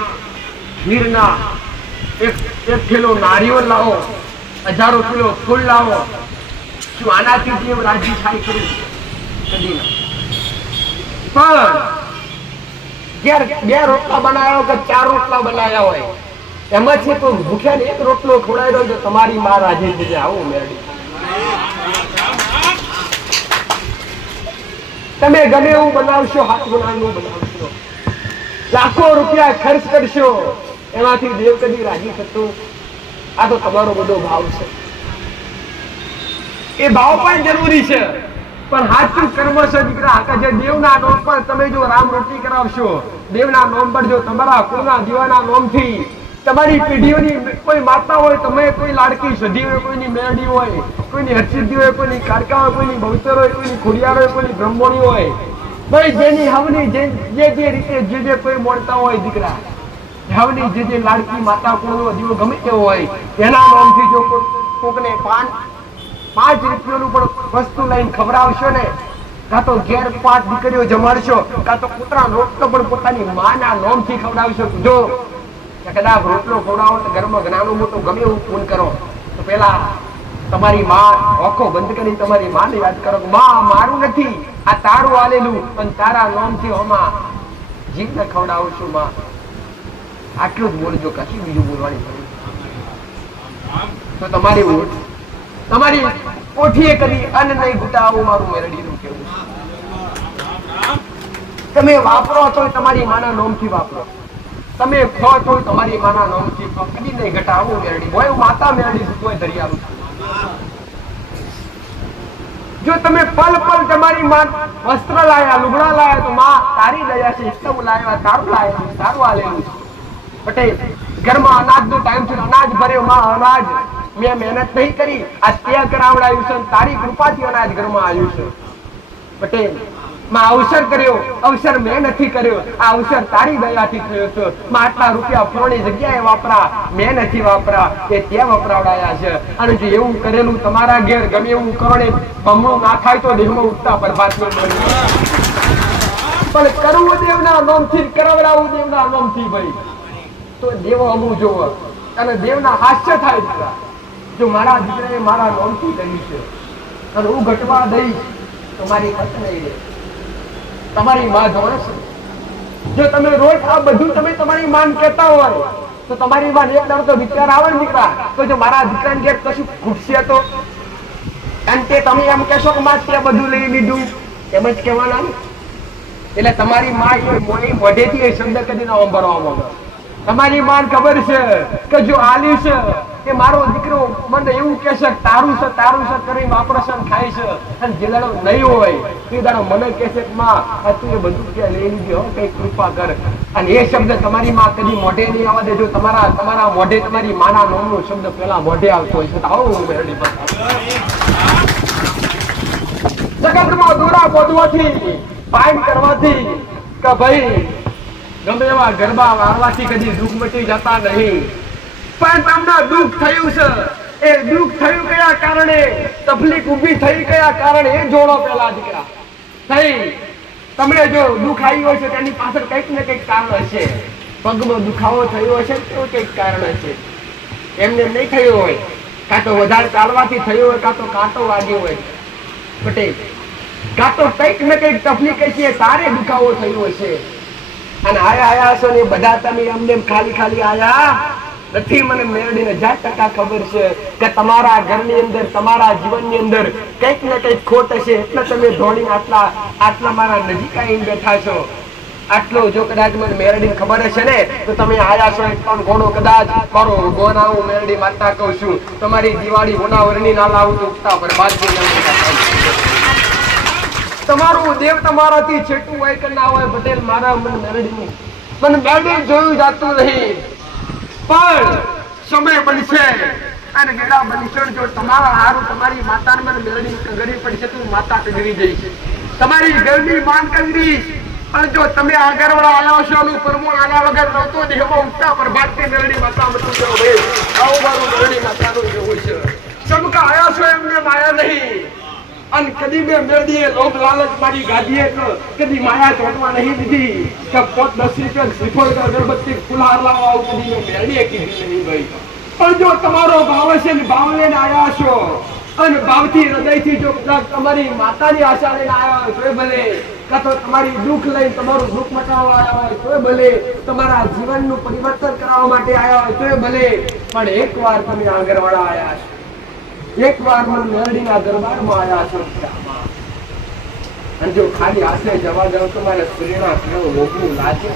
ખીરના એક કિલો નારિયેળ લાવો 1000 કિલો ફૂલ લાવો શું આનાથી દેવ રાજી થાય કરી કદી પણ બે રોટલા બનાવ્યો કે 4 રોટલા બનાવ્યા હોય એમાંથી તો ભૂખ્યા ને એક રોટલો ખવડાવ્યો તો તમારી માં રાજી થઈ જાય આવું મેળવી તમે ગમે એવું બનાવશો હાથ બનાવવાનું બનાવશો લાખો રૂપિયા ખર્ચ કરશો એમાંથી દેવ કદી રાજી થતો? આ તો તમારો બધો ભાવ છે. એ ભાવ પણ જરૂરી છે, પણ સાચું કર્મ છે દીકરા. કે જે દેવના નામ પર તમે જો રામ રોટલી કરાવશો, દેવના નામ પર જો તમારા કુળના દીવાના નામથી તમારી પેઢીઓની કોઈ માતા હોય, તમે કોઈ લાડકી સધી હોય, કોઈની મેરડી હોય, કોઈની હરસિદ્ધિ હોય, કોઈની કારકા હોય, કોઈની ભવતર હોય, કોઈની ખોડિયાર હોય, કોઈની બ્રહ્મણી હોય, ભાઈ જેની હવની જે રીતે જે કોઈ મળતા હોય દીકરા, હવની જે લાડકી માતા કુળનો દીવો ગમે તેવો હોય, એના નામથી જો કોકને 5 રૂપિયાનું પણ વસ્તુ લઈને ખવડાવશો ને, કાં તો ઘેર 5 દીકરીઓ જમાડશો, કાં તો કૂતરા રોટલો પણ પોતાની માના નામથી ખવડાવશો. જો કદાચ રોટલો ખવડાવો તો ઘરમાં નાનું મોટું ગમે એવું પૂન કરો, તો પેલા તમારી માં આંખો બંધ કરી તમારી માને યાદ કરો, માં મારું નથી, આ તારું આલેલું, પણ તારા નામથી આમાં જીભને ખવડાવું છું માં. આટલું જ બોલજો, કશું બીજું બોલવાની જરૂર. તો તમારી કોઠીએ કદી અન્ન નહીં ઘૂંટાવું, મારું મેરડીનું કેવું. તમે વાપરો તો તમારી માના નામથી વાપરો, તમે ખો તો તમારી માના નામથી ખો, કદી નહીં ઘટાવું મેરડી. હોય માતા મેરડી કોઈ ધરિયાલું. જો તમે પલ તમારી માં વસ્ત્ર લાયા, લુગડા લાયા, તો માં તારી દયા છે, ઇસ્તવ લાયા, તારું લાયા, તારું આલેલું. પટેલ ઘરમાં અનાજનો ટાઈમ છે, અનાજ ભર્યો, માં અનાજ મેં મહેનત નહીં કરી, આ ત્યાગ કરાવડાયું છે, તારી કૃપાથી અનાજ ઘરમાં આવ્યું છે. પટેલ માં અવસર કર્યો, અવસર મેં નથી કર્યો, આ અવસર તારી દયાથી થયો છે. માં આટલા રૂપિયા ફલાણી જગ્યાએ વાપરા, મેં નથી વાપરા, એ ત્યાં વપરાવડાયા છે. અને જો એવું કરેલું તમારા ઘેર ગમે એવું કરો ને, બમણું ના થાય તો દેહમાં ઉઠતા પ્રભાત પણ કરવું દેવના નામથી, કરાવડાવું દેવના નામથી ભાઈ, તો દેવો અમુક જોવો અને દેવના હાસ્ય થાય. જો મારા દીકરાએ મારા નામથી કર્યું છે અને હું ઘટવા દઈશ તો મારી હક નહીં રહે. તમારી માં જોડે છે. જો તમે રોજ આ બધું તમે તમારી માન કહેતા હોય તો તમારી માં એક દાડો તો વિચાર આવે ને દીકરા, તો જો મારા દીકરાને ઘેર કશું ખૂટશે તો, અને તે તમે એમ કહેશો કે માં ત્યાં બધું લઈ લીધું, એમ જ કહેવાના. એટલે તમારી માં મોઢેથી એ શબ્દ કદી ના સાંભળવા માંગે. તમારી માન ખબર છે કે જો આલી છે કે મારો દીકરો મને એવું કહેશે તારું છે કરી વાપરશે ખાય છે, અને જે દાડો નહીં હોય તે દાડો મને કહેશે કે માં તું એ બધું ક્યાં લઈ લીધું, કઈ કૃપા કર. અને એ શબ્દ તમારી માં કદી મોઢે નહીં આવવા દે. જો તમારા મોઢે તમારી માના નામનો શબ્દ પેલા મોઢે આવતો હોય છે તો આવો મેરડી જગતમાં દોરા બોધવાથી, પાઇન કરવાથી કે ભાઈ ગમે એવા ગરબા વાળવાથી કદી દુઃખ મટી જતા નહીં. પણ તમને દુઃખ થયું છે, એ દુઃખ થયું કયા કારણે, તકલીફ ઊભી થઈ કયા કારણે, એ જોડો પેલા દીકરા. થઈ તમને જો દુઃખ આવ્યું હોય છે તેની પાછળ કંઈક ને કંઈક કારણ હશે. પગમાં દુખાવો થયો હશે તો કંઈક કારણ હશે. એમને નહીં થયું હોય, કાં તો વધારે ચાલવાથી થયું હોય, કાં તો કાંટો વાગ્યો હોય પટેલ, કાં તો કંઈક ને કંઈક તકલીફ હશે, તારે દુખાવો થયો હશે. અને આયા હશો ને બધા તમે અમને ખાલી આયા નથી. મને મેરડીને 10% ખબર છે કે તમારા ઘરની અંદર, તમારા જીવનની અંદર કંઈક ને કંઈક ખોટ હશે, એટલે તમે ધોળીને આટલા મારા નજીક આવીને બેઠા છો. આટલો જો કદાચ મને મેરડીને ખબર હશે ને તો તમે આયા છો. એક પણ ઘોડો કદાચ મારો ગોના હું મેરડી માતા કહું છું, તમારી દિવાળી હોનાવરની ના લાવું તો ઉગતા બરબાદ તમારું દેવ તમારાથી છેટું હોય કે ના હોય પટેલ, મારા મને મેરડી જોયું જાતું નહીં. પણ સમય બનશે અને વેળા બનશે. જો તમારા હારું તમારી માતાને મને મેરડી કગરી પડશે તો માતા કગરી જઈશ, તમારી ઘરની માન કગરીશ. અને જો તમે આગળ વાળા આવ્યા છો એનું પરમુણ આના વગર નહોતો દેહમાં ઉગતા પ્રભાતથી મેરડી માતા મતું ગયો. ભાઈ આવું મારું મેરડી માતાનું જેવું છે. ચમકા આવ્યા છો એમને માયા નહીં. અને કદી મેં મેરડીએ લોક લાલચ મારી ગાદીએ કદી માયા ચોટવા નહીં દીધી કે 5-10 રૂપિયા શ્રીફળ અગરબત્તી ફુલહાર લાવવા આવું કદી મેં મેરડીએ કીધી નહીં ભાઈ. પણ જો તમારો ભાવ છે ને ભાવ લઈને આવ્યા છો, અને ભાવથી હૃદયથી જો તમારી માતાની આશા લઈને આવ્યા હોય તો ભલે, કાં તો તમારી દુઃખ લઈને તમારું દુઃખ મટાવવા આવ્યા હોય તો ભલે, તમારા જીવનનું પરિવર્તન કરવા માટે આવ્યા હોય તો ભલે, પણ એકવાર તમે આગળવાળા આવ્યા છો, એકવાર મને મેરડીના દરબારમાં આવ્યા છો. અને જો ખાલી આશરે જવા જાવ તો મારે પ્રેરણા કેવું મોકલું લાગે.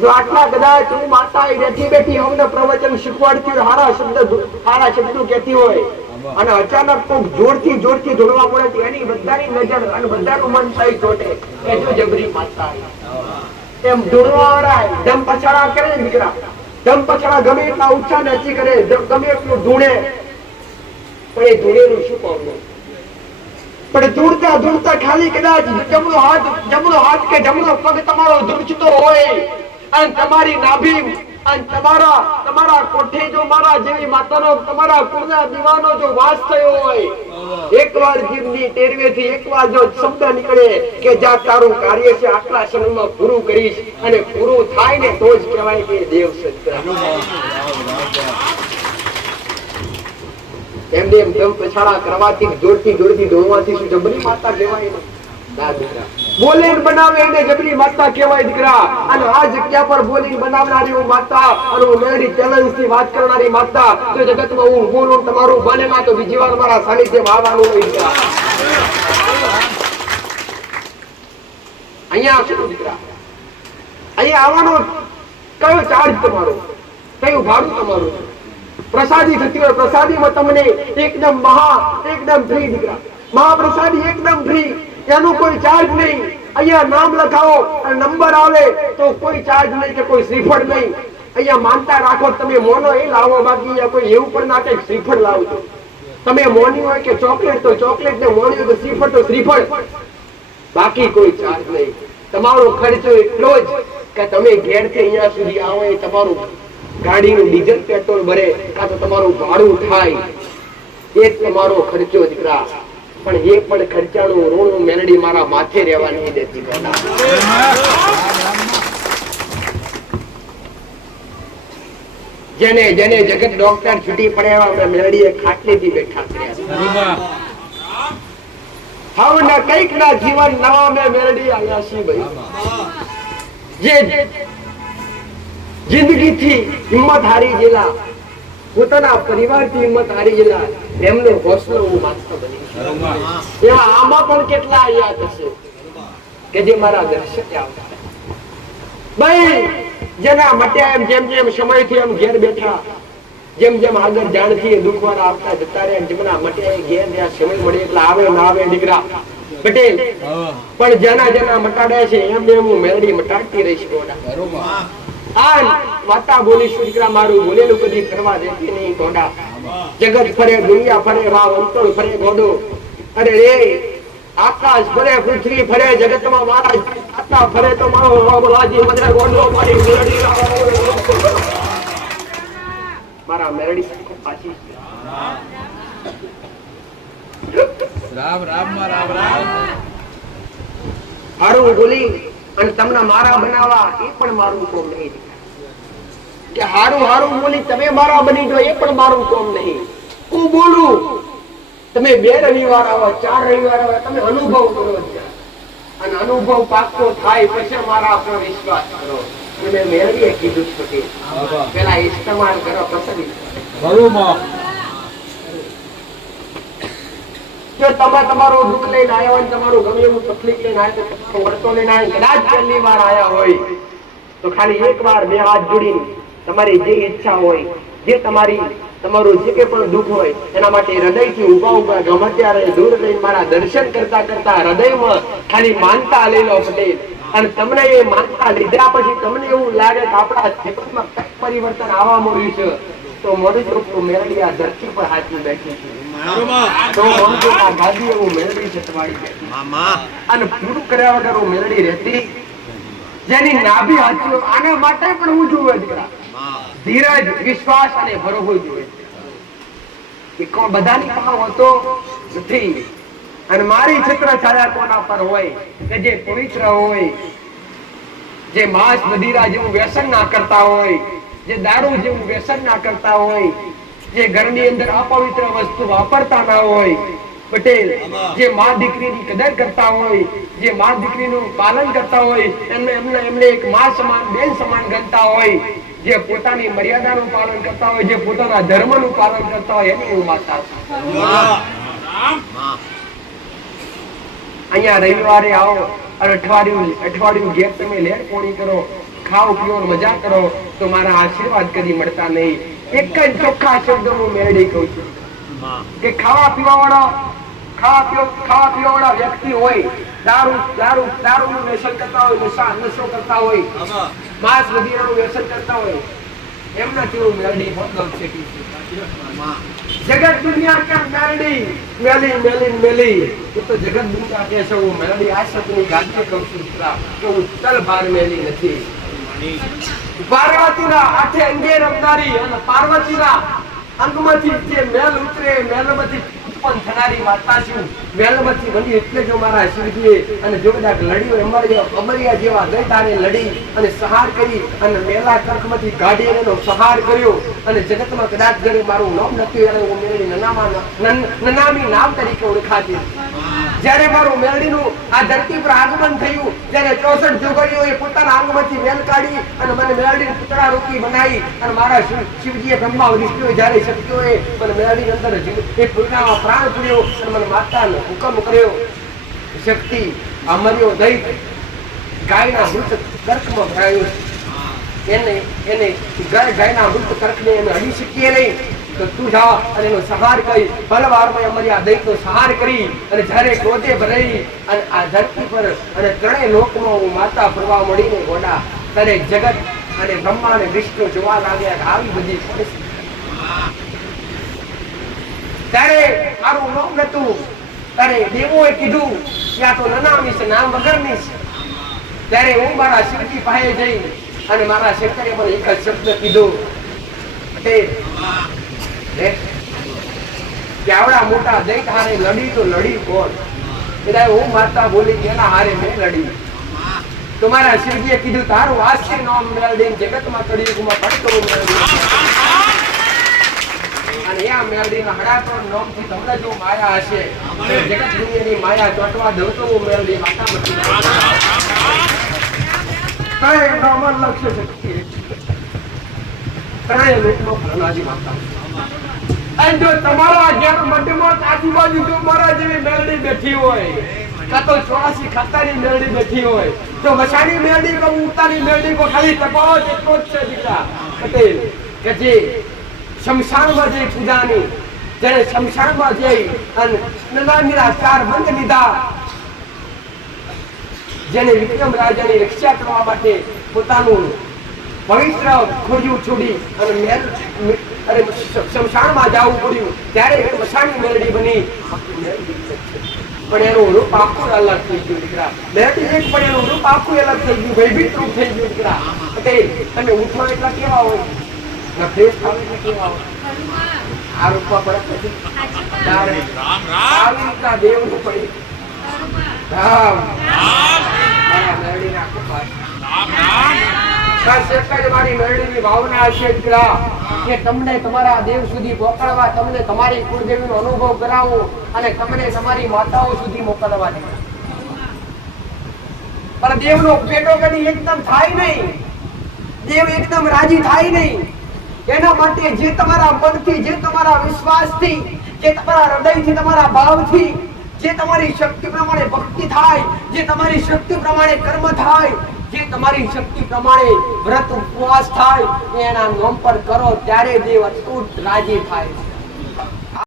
જો આટલા કદાચ હું માતા બેઠી બેઠી અમને પ્રવચન શીખવાડતી હોય, સારા શબ્દો કહેતી હોય અને અચાનક કોક જોરથી ધોળવા પડે એની બધાની નજર અને બધાનું મન થઈ ચોટે એ જો જબરી માતા એમ ધોળવા વાળા ધમ પછાડા કરે દીકરા, ધમ પછાડા ગમે એટલા ઊંચા નચી કરે, ગમે એટલું ધૂણે, પણ એ ધૂળેલું શું પામવું? પણ ધૂળતા ખાલી કદાચ જમણો હાથ કે જમણો પગ તમારો ધ્રુજતો હોય અને તમારી નાભી અને તમારા કોઠે જો મારા જેવી માતાનો તમારા કુળના દીવાનો જો વાસ થયો હોય, એકવાર જીભની ટેરવેથી એકવાર જો શબ્દ નીકળે કે જા તારું કાર્ય છે આટલા સમયમાં પૂરું કરીશ અને પૂરું થાય ને તો જ કહેવાય કે દેવ સત્ય. એમને એમ ધમ પછાડા કરવાથી જોરથી ધોળવાથી શું જબરી માતા કહેવાય? ના દીકરા, બોલીને બનાવે એને જબરી માતા કહેવાય દીકરા. અને આ જગ્યા પર બોલીને બનાવનારી માતા અને મેળી ચેલેન્જ થી વાત કરનારી માતા, તો જગતમાં હું બોલું તમારું બને ના તો બીજી વાર મારા સાનિધ્યમાં આવવાનું હોય દીકરા. અહીંયા શું દીકરા, અહીંયા આવવાનો કયો ચાર્જ તમારો, કયું ભાડું તમારું? પ્રસાદી થતી હોય, પ્રસાદીમાં તમને એકદમ ફ્રી દીકરા, મહાપ્રસાદી એકદમ ફ્રી, એનું કોઈ ચાર્જ નહીં. અહીંયા નામ લખાવો અને નંબર આવે તો કોઈ ચાર્જ નહીં કે કોઈ શ્રીફળ નહીં. અહીંયા માનતા રાખો તમે મોનો એ લાવો, બાકી કોઈ એવું પણ ના કે શ્રીફળ લાવજો. તમે મોની હોય કે ચોકલેટ તો ચોકલેટ ને મોની હોય તો શ્રીફળ તો શ્રીફળ, બાકી કોઈ ચાર્જ નહીં. તમારો ખર્ચો એટલો જ કે તમે ઘેરથી અહીંયા સુધી આવો એ તમારું ગાડીનું ડીઝલ પેટ્રોલ ભરે કાં તો તમારું ભાડું થાય એ તમારો ખર્ચો દીકરા. પણ એ પણ ખર્ચાનું ઋણ મેલડી મારા માથે રહેવા નહીં દેતી. જેને જગત ડોક્ટર છૂટી પડે એવા મેલડીએ ખાટલીથી બેઠા કર્યા. હવે ના કઈક ના જીવન નવા મેલડી આવ્યા છે ભાઈ. જે જિંદગીથી હિંમત હારી ગયેલા, પોતાના પરિવારથી હિંમત હારી ગયેલા, એમનો હોસલો હું માનતો બની. એવા આમાં પણ કેટલા યાદ હશે કે જે મારા દર્શકે આવતા ભાઈ, જેના મટ્યા એમ જેમ સમયથી એમ ઘેર બેઠા, જેમ આગળ જાણથી દુઃખ વાળા આવતા જતા રહ્યા, જેમના મટ્યા ઘેર જ્યાં સમય મળે એટલે આવે ના આવે દીકરા પટેલ. પણ જેના મટાડ્યા છે એમને હું મેલડી મટાડતી રહીશ. આ વાતા બોલીશું દીકરા, મારું બોલેલું કદી કરવા દેતી નહીં ગોડા. જગત ફરે, દુનિયા ફરે, વાવ અંતર ફરે ગોડો. અરે રે આકાશ ફરે, પૃથ્વી ફરે, જગતમાં મારા આત્મા ફરે તો મારો વાબલાજી મને ગોડો મારી મેલડી મારા મેલડી પાછી. રામ રામ હારું બોલી અને તમને મારા બનાવવા એ પણ મારું કોમ નહીં. કે હારું બોલી તમે મારા બની જો એ પણ મારું કોમ નહીં. હું બોલું તમે 2 રવિવાર આવો, 4 રવિવાર આવો, તમે અનુભવ કરો અને અનુભવ પાકો થાય પછી મારા પર વિશ્વાસ કરો. મેં મેળવીએ કીધું છે પેલા ઇસ્તેમાલ કરો પસંદ. જો તમે તમારું દુઃખ લઈને આવ્યા હોય, તમારું ગમે એવું તકલીફ લઈને આવ્યા, વર્તો લઈને આવ્યા, કદાચ પહેલી વાર આવ્યા હોય તો ખાલી એક વાર 2 હાથ જોડીને તમારી જે ઈચ્છા હોય, જે તમારું જે કે પણ દુઃખ હોય એના માટે હૃદયથી ઉભા ગમે ત્યારે દૂર લઈને મારા દર્શન કરતા હૃદયમાં ખાલી માનતા લઈ લો પટેલ. અને તમને એ માનતા લીધા પછી તમને એવું લાગે કે આપણા જીવનમાં કઈ પરિવર્તન આવવા મળ્યું છે તો મોડી ચોખ્ખું મેળવી આ ધરતી પર હાથમાં બેઠી છે. તો આ ગાદી એવું મેળવી છે તમારી બેઠી અને પૂરું કર્યા વગર હું મેળવી રહેતી. જેની નાભી હાથીઓ આના માટે પણ હું જોવે દીકરા, ધીરજ, વિશ્વાસ અને ભરોસો જોઈએ. એ કોણ બધાની પાસે હોતો નથી. અને મારી છત્ર છાયા કોના પર હોય કે જે પવિત્ર હોય, જે માંસ મદિરા જેવું વ્યસન ના કરતા હોય, જે દારૂ જેવું વ્યસન ના કરતા હોય, જે ઘરની અંદર અપવિત્ર વસ્તુ વાપરતા ના હોય પટેલ, જે માં દીકરીની કદર કરતા હોય, જે માં દીકરીનું પાલન કરતા હોય, એમને એક માં સમાન, બેન સમાન ગણતા હોય, જે પોતાની મર્યાદાનું પાલન કરતા હોય, જે પોતાના ધર્મનું પાલન કરતા હોય, એની હું માતા છું. અહીંયા રવિવારે આવો અને અઠવાડિયું ઘેર તમે લેર કોણી કરો, ખાઓ પીઓ મજા કરો, તો મારા આશીર્વાદ કદી મળતા નહીં. એક જ ચોખ્ખા શબ્દ હું મેળવી કહું છું કે ખાવા પીવા વાળા વ્યક્તિ હોય, દારૂનું વ્યસન કરતા હોય, નશો કરતા હોય, માંસ વગેરેનું વ્યસન કરતા હોય, એમના જેવું મેલડી હોત છે. જગત દુનિયા ક્યાં મેલી એ તો જગત દુનિયા કે છે હું મેલડી આ શબ્દની ગાંધી કહું છું કે હું તલ ભાર મેલી નથી. પાર્વતીના આઠે અંગે રમનારી અને પાર્વતીના અંગમાંથી જે મેલ ઉતરે, મેલમાંથી ઉત્પન્ન થનારી માતા છું. મેલમાંથી બની એટલે જો મારા શિવજીએ અને જો કદાચ લડ્યો અમરિયા જેવા દૈતાને લડી અને સહાર કરી અને મેલા કર્કમાંથી કાઢી એનો સહાર કર્યો અને જગતમાં કદાચ જયારે મારું નામ નથી અને હું મેળવી નનામી નામ તરીકે ઓળખાતી. જયારે મારું મેલડીનું આ ધરતી પર આગમન થયું, જયારે 64 જોગણીઓએ પોતાના અંગમાંથી મેલ કાઢી અને મને મેલડીની પુતળા રૂપી બનાવી અને મારા શિવજીએ બ્રહ્મા વિષ્ણુએ જયારે શક્તિઓએ મને મેલડીની અંદર એ પુતળામાં પ્રાણ પૂર્યો અને મને માતાનો હુકમ કર્યો. શક્તિ અમર્યો દૈત ગાયના મૃત કર્કમાં ભરાયો. એને ગાયના મૃત કર્કને એને અડી શકીએ નહીં, તો તું જા અને એનો સહાર કરી. બલવારમાં અમારી દૈતનો સહાર કરી અને જ્યારે ક્રોધે ભરાઈ અને આ ધરતી પર અને ત્રણેય લોકમાં હું માતા ફરવા મળીને ગોડા ત્યારે જગત અને બ્રહ્મા અને વિષ્ણુ જોવા લાગ્યા. આવી બધી પરિસ્થિતિ ત્યારે મારું નામ નતું, ત્યારે દેવોએ કીધું કે આ તો નનામી છે, નામ વગરની છે. ત્યારે હું મારા શિવજી પાસે જઈ અને મારા શંકરે મને એક જ શબ્દ કીધો કે આવડા મોટા દૈત હારે લડી તો લડી કોણ? કદાચ હું માતા બોલી એના હારે મેં લડી. તો મારા શિવજીએ કીધું તારું વાસ્ય નામ મેળવી જગતમાં કળિયુગમાં પડતો મેળવી અને આ મેળવીના હડાતો નામથી તમને જો માયા હશે જગત દુનિયાની માયા ચોટવા દઉં તો હું મેળવી માતા નથી. કઈ બ્રાહ્મણ લક્ષ્ય શક્તિ ત્રણેય લોકનો ભરનાજી માતા. અને જો તમારા ઘેર મઢમાં આજુબાજુ જો મારા જેવી મેળડી બેઠી હોય, કાં તો 84 ખાતાની મેળડી બેઠી હોય, તો વસાણી મેળડી કો ઉતારી મેળડી કો ખાલી તફાવત એટલો જ છે દીકરા પટેલ કે જે શમશાનમાં જઈ પૂજાની, જેને શમશાનમાં જઈ અને નનામીના 4 બંધ લીધા, જેને વિક્રમ રાજાની રક્ષા કરવા માટે પોતાનું પવિત્ર ખોડિયું છોડી અને શમશાનમાં જવું પડ્યું, ત્યારે વસાણી મેળડી બની. પણ એનું રૂપ આખું અલગ થઈ ગયું દીકરા. મેળડી એક પણ એનું રૂપ આખું અલગ થઈ ગયું, વૈભિત રૂપ થઈ ગયું દીકરા. તમે ઉઠવા એટલા કેવા હોય, ફ્રેશ થાવ એટલે કેવા હોય, આ રૂપમાં ફરક નથી. આવી રીતના દેવનું પડી રામ મારા મેળડી ના કૃપા. મારી મેળડીની ભાવના હશે કે તમને તમારા દેવ સુધી મોકલવા, તમને તમારી કુળદેવીનો અનુભવ કરાવો અને તમને તમારી માતાઓ સુધી મોકલવા. પણ દેવનો પેટો કદી એકદમ થાય નહીં, દેવ એકદમ રાજી થાય નહીં. એના માટે જે તમારા મનથી, જે તમારા વિશ્વાસથી, જે તમારા હૃદયથી, તમારા ભાવથી, જે તમારી શક્તિ પ્રમાણે ભક્તિ થાય, જે તમારી શક્તિ પ્રમાણે કર્મ થાય, જે તમારી શક્તિ પ્રમાણે વ્રત ઉપવાસ થાય, એના નામ પર કરો ત્યારે દેવ અતૂટ રાજી થાય.